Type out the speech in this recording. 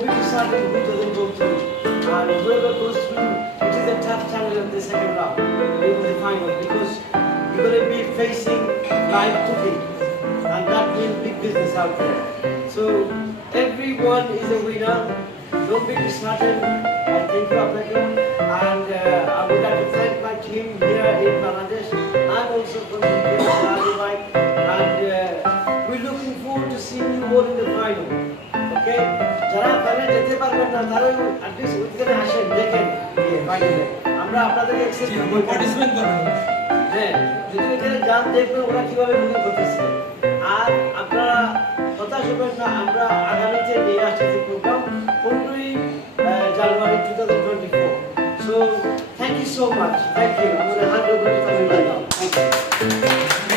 be disheartened who doesn't go through. And whoever goes through, it is a tough challenge of the second round, in the final, because you're going to be facing live cooking, and that means big business out there. So everyone is a winner. Don't be disheartened. And thank you, Abdullah. And I would like to thank my team here in Bangladesh and also from Dubai. And we're looking forward to seeing you all in the final. Okay? যারা ফাইনালে যেতে পারবেন না তারা at least ওইখানে আসেন দেখেন ফাইনালে আমরা আপনাদেরকে অ্যাক্সেস করব পার্টিসিপেট করবেন হ্যাঁ যদি এখানে যান দেখবেন ওরা কিভাবে মুভি করতেছে আর আপনারা হতাশ হবেন না আমরা আগামীতে নিয়ে আসছি programme 15 January 2024 so thank you so much thank you I'm going to hand over to Tamil now thank you